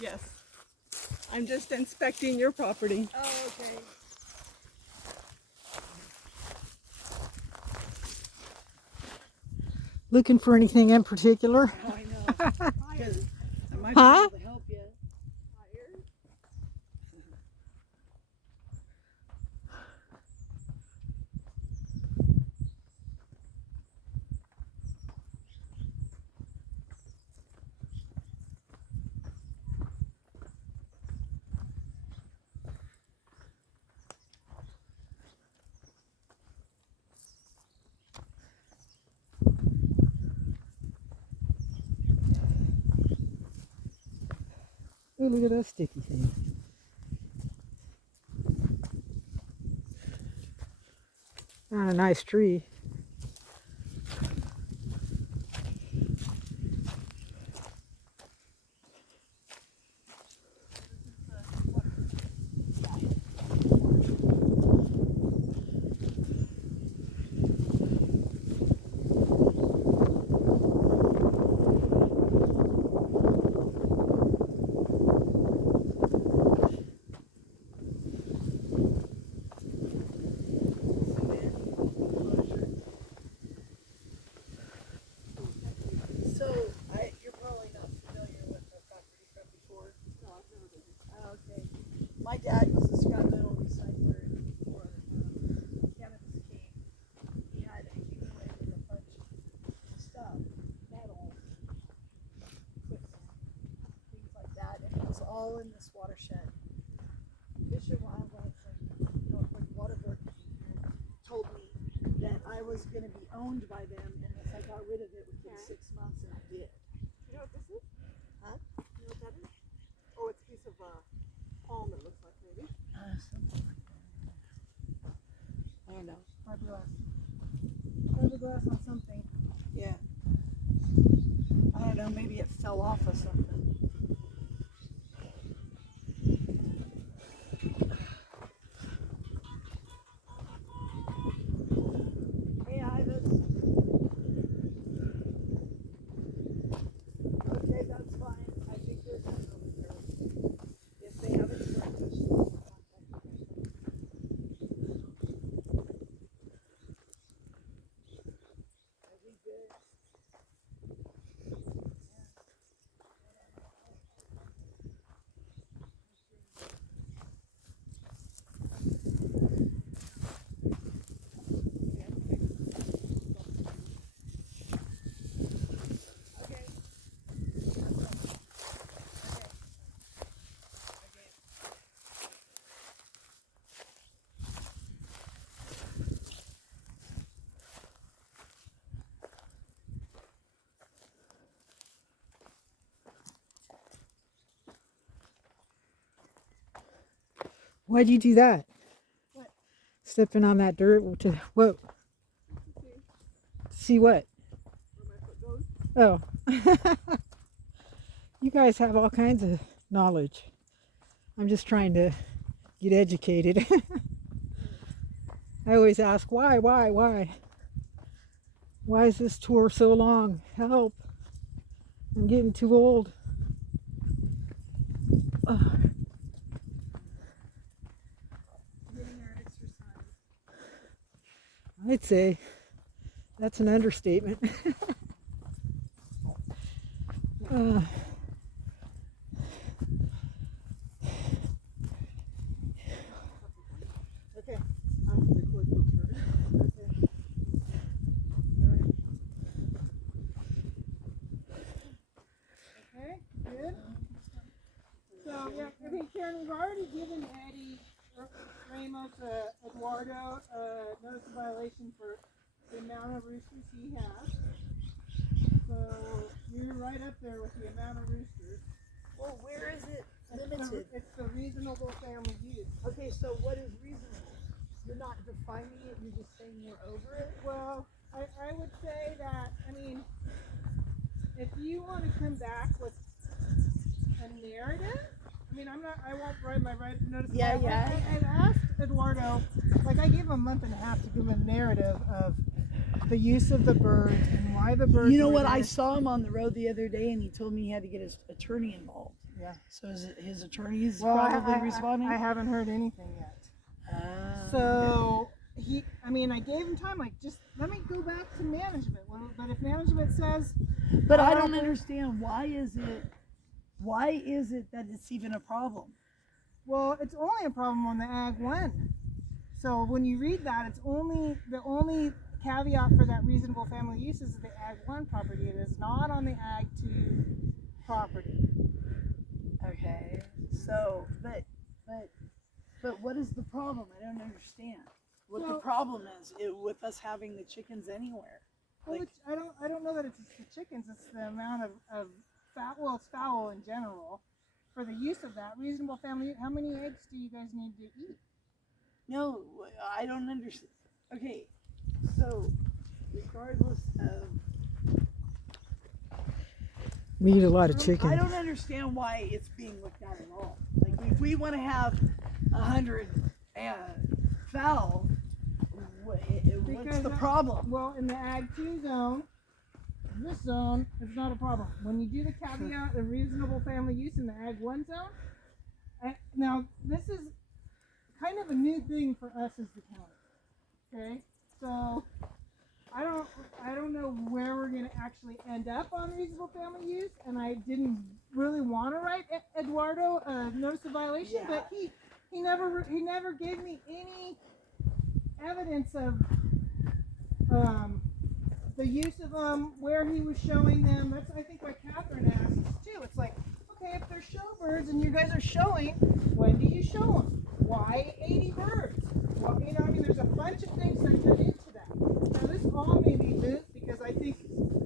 Yes. I'm just inspecting your property. Oh, okay. Looking for anything in particular? Oh, I know. I might Huh? be able to help you. Oh, look at that sticky thing. Not a nice tree. You're probably not familiar with the property from before. No, I've never been. Oh, okay. My dad was a scrap metal recycler for Cannabis King. He had accumulated a bunch of stuff, metal, equipment, things like that, and it was all in this watershed. Fish and Wildlife and Northwood Water Board told me that I was going to be owned by them unless I got rid of it within 6 months, and I did. You know what this is? Huh? You know what that is? Oh, it's a piece of palm, it looks like, maybe. Something like that. I don't know. Fiberglass. Fiberglass on something. Yeah. I don't know. Maybe it fell off of something. Hey, Ivis. Okay, that's fine. I think they're done over there. If they haven't started, contact me. I think good. Okay. Why'd you do that? What? Stepping on that dirt to what? See what? Where my foot goes. Oh. You guys have all kinds of knowledge. I'm just trying to get educated. I always ask, why? Why is this tour so long? Help. I'm getting too old. Getting our exercise. I'd say that's an understatement. Okay. I have to record the turn. Okay. Alright. Okay, good. So, yeah, I think, Karen, we've already given Eddie Ramos, Eduardo, notice of violation for the amount of roosters he has. So, you're right up there with the amount of roosters. Well, where is it It's limited? it's the reasonable family use. Okay, so what is reasonable? You're not defining it, you're just saying you're over it? Well, I would say that, I mean, if you want to come back with a narrative, I mean, I won't write my notice. Yeah, yeah. I've asked Eduardo, like I gave him a month and a half to give him a narrative of the use of the birds and why the birds. You know were what? there. I saw him on the road the other day, and he told me he had to get his attorney involved. Yeah. So is it his attorney is Well, probably responding? I haven't heard anything yet. Ah. So I gave him time. Like, just let me go back to management. Well, but if management says, But I don't understand why is it that it's even a problem? well, it's only a problem on the Ag 1. So when you read that, it's only the only caveat for that reasonable family use is the Ag 1 property. It is not on the Ag 2 property. Okay. So, but what is the problem? I don't understand. What the Well- problem is with us having the chickens anywhere. Well, Like- I don't know that it's the chickens. It's the amount of fowl. Well, it's fowl in general. For the use of that reasonable family, how many eggs do you guys need to eat? No, I don't understand. Okay, so regardless of, We eat a lot of chicken. I don't understand why it's being looked at all. Like if we want to have 100 fowl, what's Because the problem? Well, in the Ag 2 zone, this zone, it's not a problem. When you do the caveat of reasonable family use in the Ag 1 zone, now this is kind of a new thing for us as the county. Okay, so I don't know where we're gonna actually end up on reasonable family use, and I didn't really want to write Eduardo a notice of violation, Yeah. but he never gave me any evidence of the use of them, where he was showing them. That's I think what Catherine asked too. It's like, okay, if they're showbirds and you guys are showing, when do you show them? Why 80 birds? Well, I mean, there's a bunch of things that go into that. Now, this all may be moot because I think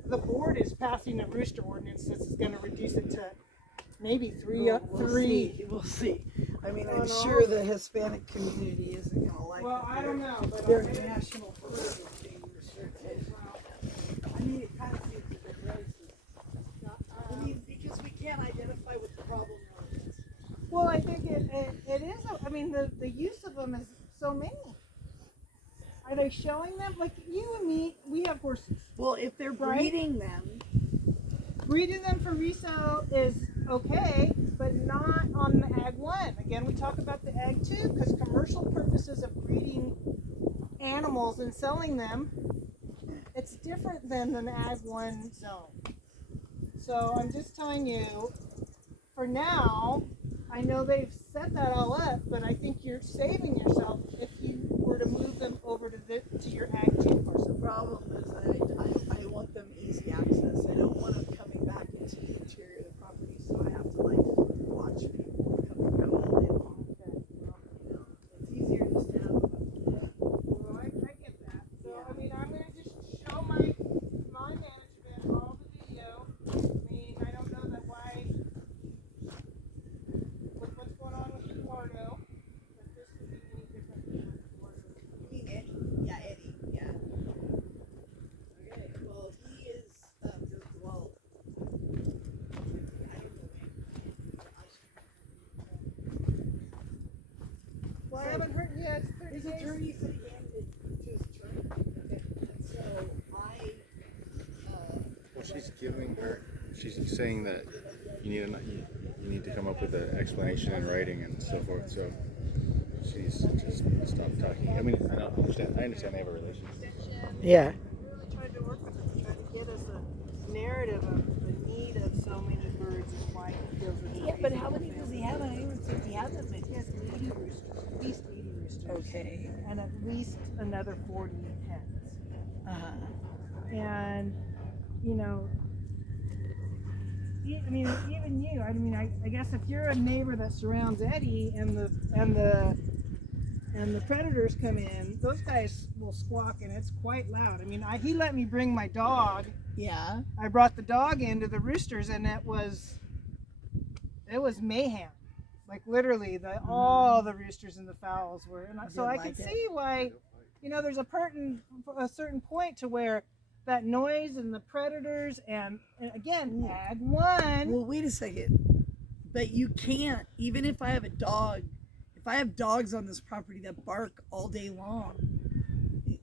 the board is passing a rooster ordinance that's going to reduce it to maybe three. We'll see. I mean, Oh, I'm no. sure the Hispanic community isn't gonna like. Well, that I don't know, but Their I- national bird is being restricted. I mean, it kind of seems a bit racist. I mean, because we can't identify what the problem really is. Well, I think it is. I mean, the use of them is so many. Are they showing them? Like you and me, we have horses. Well, if they're Right? breeding them, Breeding them for resale is okay, but not on the Ag 1. Again, we talk about the Ag 2 because commercial purposes of breeding animals and selling them, it's different than an Ag 1 zone. So I'm just telling you, for now, I know they've set that all up, but I think you're saving yourself if you were to move them over to your Ag 2 parcel. the problem is I want them easy access. I don't want them coming back into the interior of the property, so I have to like watch people come and go all day long. You know, it's easier just to have them. Well, I get that. So, I mean, I'm going to just show my management all the video. I mean, I don't know that why, with what's going on with Eduardo, that this would be any different than with Eduardo. You mean Eddie? Yeah, Eddie. Yeah. Okay. Well, he is. Well, I don't know. Well, I haven't heard yet. It's 30 His days. attorney said he handed it to his attorney. Okay. And so Well, she's giving her. She's saying that you need to come up with an explanation in writing and so forth. So she's just stop talking. I mean, I understand. I understand they have a relationship. Yeah. We really tried to work with him to try to get us a narrative of the need of so many birds and why he feels it's a Yeah, but how reasonable many does family. he have? I don't even think he has that many. He has 80 roosters, at least 80 roosters. Okay. And at least another 40 hens. And, you know, I mean, even you, I guess if you're a neighbor that surrounds Eddie and the predators come in, those guys will squawk and it's quite loud. I mean, he let me bring my dog. Yeah. I brought the dog into the roosters and it was mayhem. Like literally, all the roosters and the fowls were. And so I could see why, you know, there's a certain point to where that noise and the predators and again, Ag 1. Well, wait a second. But you can't, even if I have a dog, if I have dogs on this property that bark all day long,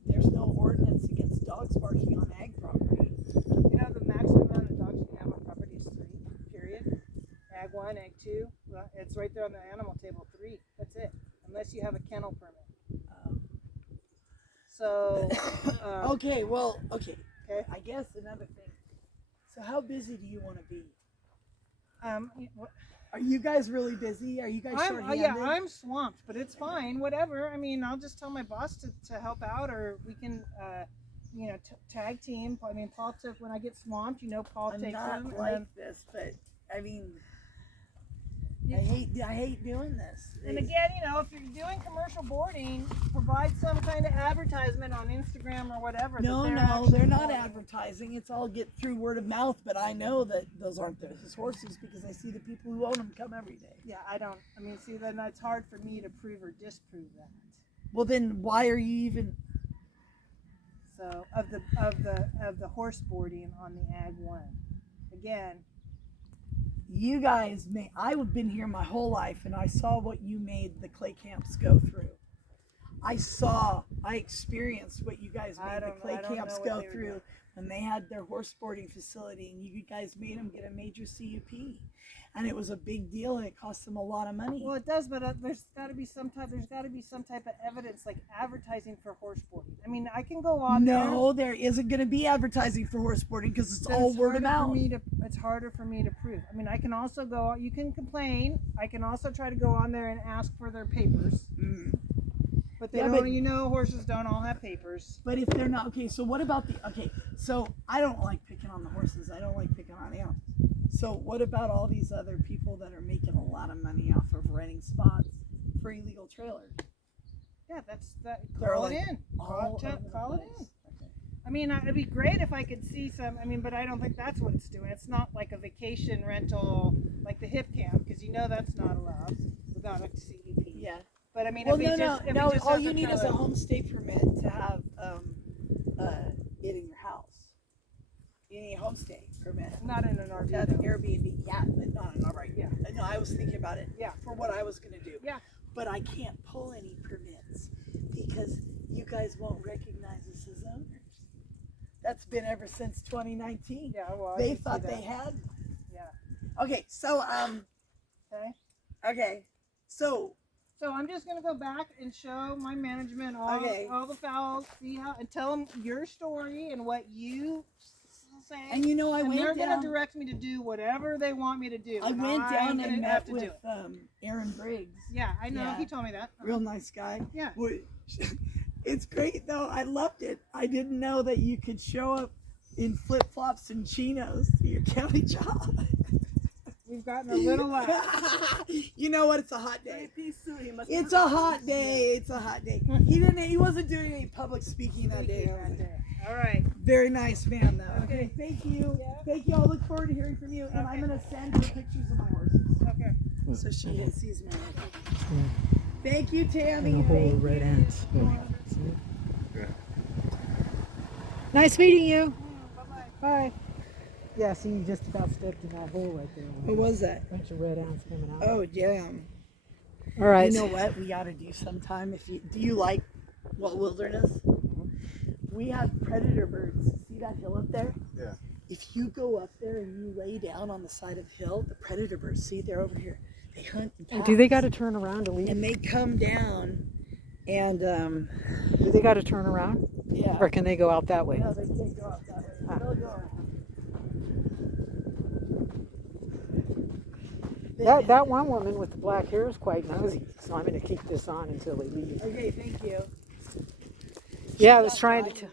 there's no ordinance against against dogs barking on ag property. You know, the maximum amount of dogs you can have on property is 3, period. Ag 1, Ag 2, well, it's right there on the animal table, 3. That's it. Unless you have a kennel permit. So, Okay, well, okay. Okay. I guess another thing. So how busy do you want to be? Are you guys really busy? Are you guys short-handed? yeah, I'm swamped, but it's fine. Whatever. I mean, I'll just tell my boss to help out, or we can, you know, tag team. I mean, Paul took when I get swamped. You know, Paul I'm takes not them. like this, but I mean, I hate doing this. And again, you know, if you're doing commercial boarding, provide some kind of advertisement on Instagram or whatever. No, they're not advertising. It's all get through word of mouth. But I know that those aren't his horses because I see the people who own them come every day. Yeah, I don't. I mean, see, then it's hard for me to prove or disprove that. Well, then why are you even? So of the horse boarding on the Ag 1, again. You guys I've been here my whole life and I saw what you made the clay camps go through. I experienced what you guys made the clay camps go through when they had their horse boarding facility and you guys made them get a major CUP. And it was a big deal and it cost them a lot of money. Well, it does, but there's got to be some type of evidence, like advertising for horse boarding. I mean, I can go on No, there isn't going to be advertising for horse boarding because it's all word of mouth. It's harder for me to prove. I mean, I can also go. You can complain. I can also try to go on there and ask for their papers. But they don't. You know, horses don't all have papers. But if they're not okay, so what about so I don't like picking on the horses. I don't like picking on animals. So what about all these other people that are making a lot of money off of renting spots for illegal trailers? Yeah, call it in. Call it in. Okay. I mean, it'd be great if I could see some. I mean, but I don't think that's what it's doing. It's not like a vacation rental, like the hip camp, because you know that's not allowed without a CUP. Yeah. But I mean, well, no. All you need is a homestay permit to have it in your house. You need a homestay permit. Not in an RV. To have an Airbnb. Yeah, but not an RV. Yeah. No, I was thinking about it. Yeah. For what I was going to do. Yeah. But I can't pull any permits because you guys won't recognize us as owners. That's been ever since 2019. Yeah. Well, they thought they had. Yeah. Okay. So Okay. Okay. So I'm just gonna go back and show my management all the fouls, see how, and tell them your story and what you say. And you know, they're gonna direct me to do whatever they want me to do. I went down and met with Aaron Briggs. Yeah, I know. Yeah. He told me that. Real nice guy. Yeah. It's great though. I loved it. I didn't know that you could show up in flip flops and chinos to your county job. We've gotten a little laugh. You know what? It's a hot day. It's a hot day. It's a hot day. He wasn't doing any public speaking that day. All right. Very nice man though. Okay. Thank you. Yeah. Thank you. I'll look forward to hearing from you. And I'm gonna send her pictures of my horses. Okay. So she sees my horses. Thank you, Tammy. And the whole red ants. Yeah. Nice meeting you. Bye-bye. Bye. Yeah, see, you just about stepped in that hole right there. What was that? A bunch of red ants coming out. Oh, damn. All right. You know what we ought to do sometime? Do you like wilderness? We have predator birds. See that hill up there? Yeah. If you go up there and you lay down on the side of the hill, the predator birds, see, they're over here. They hunt in packs. Do they got to turn around to leave? And they come down and do they got to turn around? Yeah. Or can they go out that way? No, they can't go out that way. They'll go around. That one woman with the black hair is quite nosy, so I'm going to keep this on until they leave. Okay, thank you. Yeah, I was trying to tell.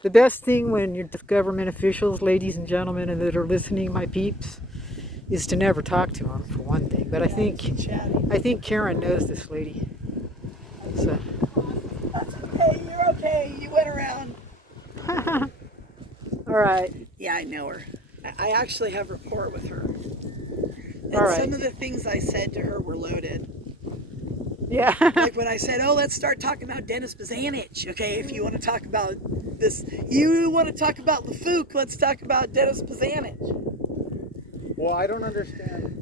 The best thing when you're the government officials, ladies and gentlemen, and that are listening, my peeps, is to never talk to them, for one thing. But I think Karin knows this lady. So. That's okay. You're okay. You went around. All right. Yeah, I know her. I actually have rapport with her. And All right. some of the things I said to her were loaded. Yeah. Like when I said, oh, let's start talking about Dennis Bazanich. Okay, if you want to talk about this, you want to talk about LaFouque, let's talk about Dennis Bazanich. Well, I don't understand